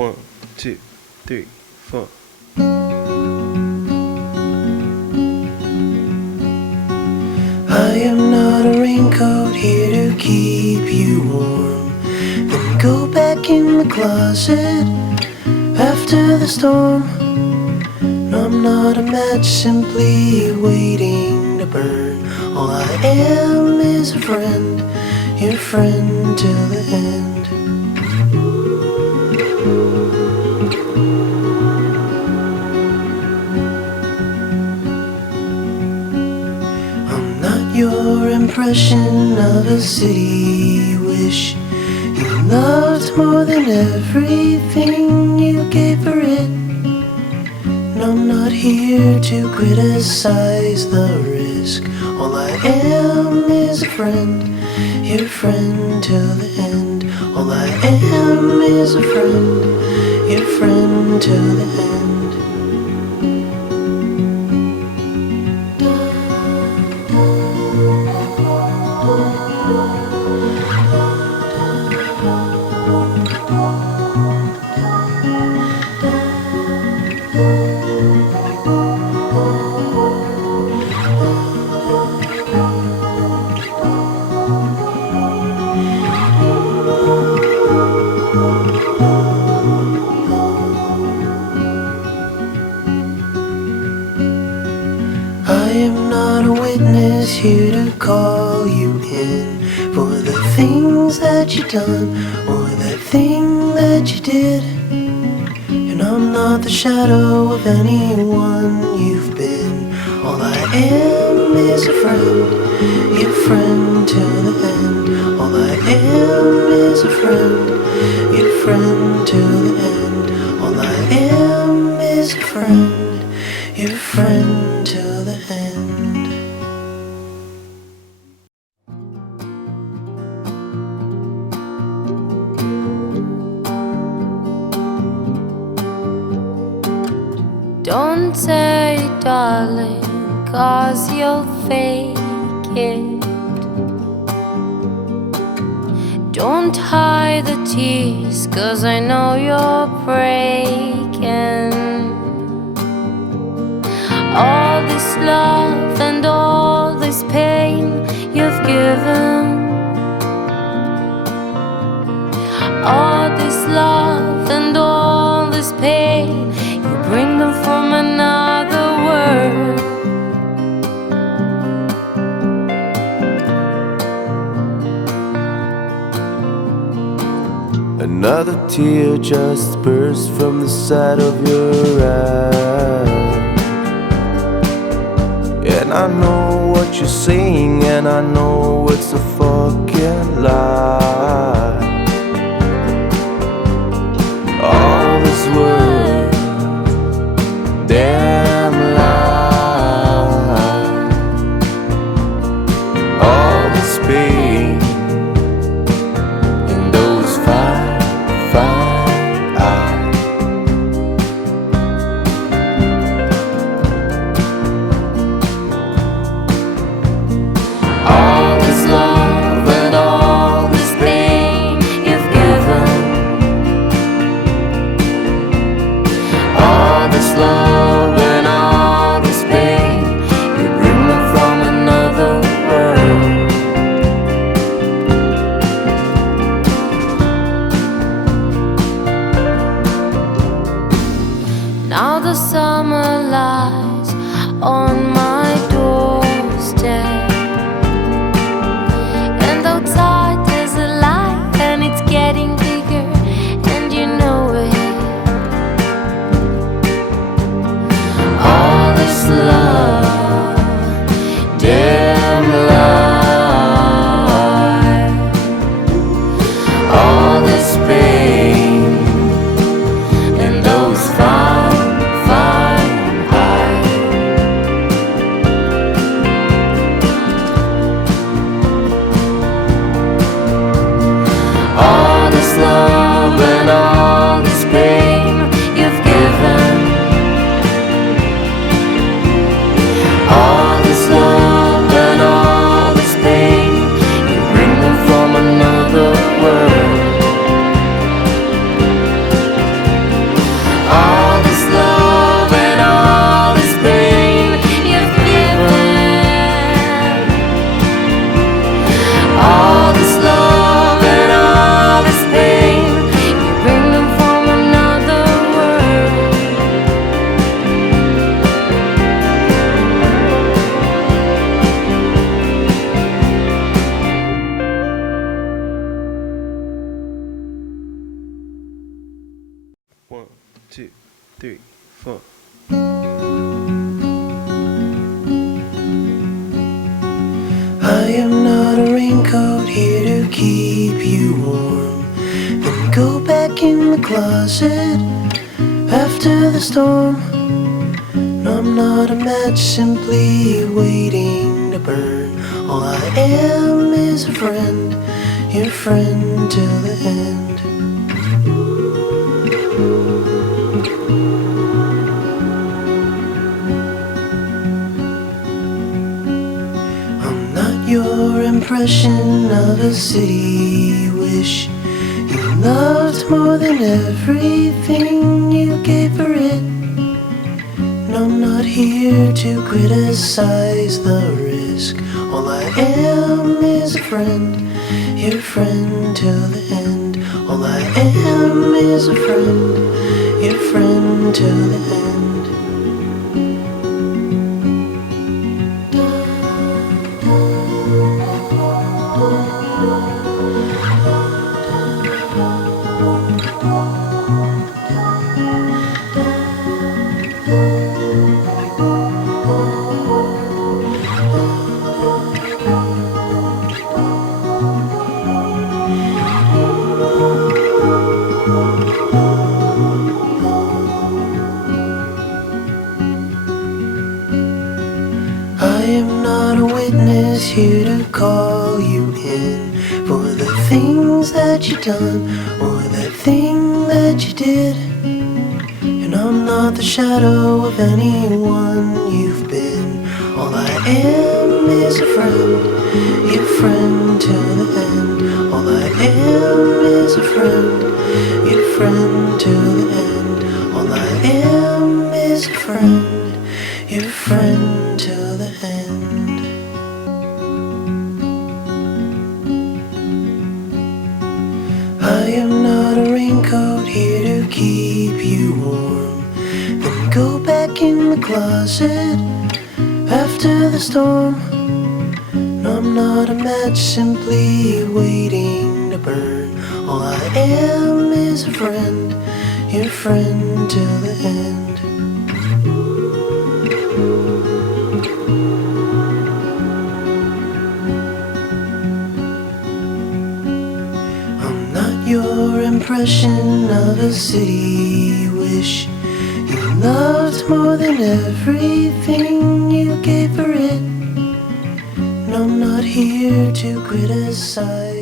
1, 2, 3, 4. I am not a raincoat here to keep you warm. Then go back in the closet after the storm. No, I'm not a match simply waiting to burn. All I am is a friend, your friend till the end. I'm not your impression of a city you wish you loved more than everything you gave for it. No, I'm not here to criticize the risk. All I am is a friend, your friend till the end. All I am is a friend, your friend till the end. I am not a witness here to call you in for the things that you done or that thing that you did. And I'm not the shadow of anyone you've been. All I am is a friend, your friend till the end. All I am is a friend, your friend till the end. All I am is a friend, your friend till the end. Don't say darling, 'cause you'll fake it. Don't hide the tears, 'cause I know you're breaking. All this love and all this pain you've given. All this love and all this pain, you bring them from another world. Another tear just burst from the side of your eye. And I know what you're saying, and I know it's a fucking lie. All this world, damn lie. All this pain in those fine, fine eyes. All this love and all this pain you've given. All this love and all this pain, you bring them from another world. Now the summer lies on my doorstep, and outside there's a light and it's getting bigger, and you know it. All this love, damn lie. All this pain and those fine, fine eyes. 2, 3, 4. I am not a raincoat here to keep you warm. Then go back in the closet after the storm. No, I'm not a match simply waiting to burn. All I am is a friend, your friend till the end. I'm not your impression of a city you wish you loved more than everything you gave for it. No, I'm not here to criticize the risk. All I am is a friend, your friend till the end. All I am is a friend, your friend till the end. I am not a witness here to call you in for the things that you done or the thing that you did. And I'm not the shadow of anyone you've been. All I am is a friend, your friend till the end. All I am is a friend, your friend till the end. All I am is a friend, your friend till the end. I am not a raincoat here to keep you warm. Then go back in the closet after the storm. No, I'm not a match simply waiting to burn. All I am is a friend, your friend till the end. I'm not your impression of a city you wish you loved more than everything you gave for it. And I'm not here to criticize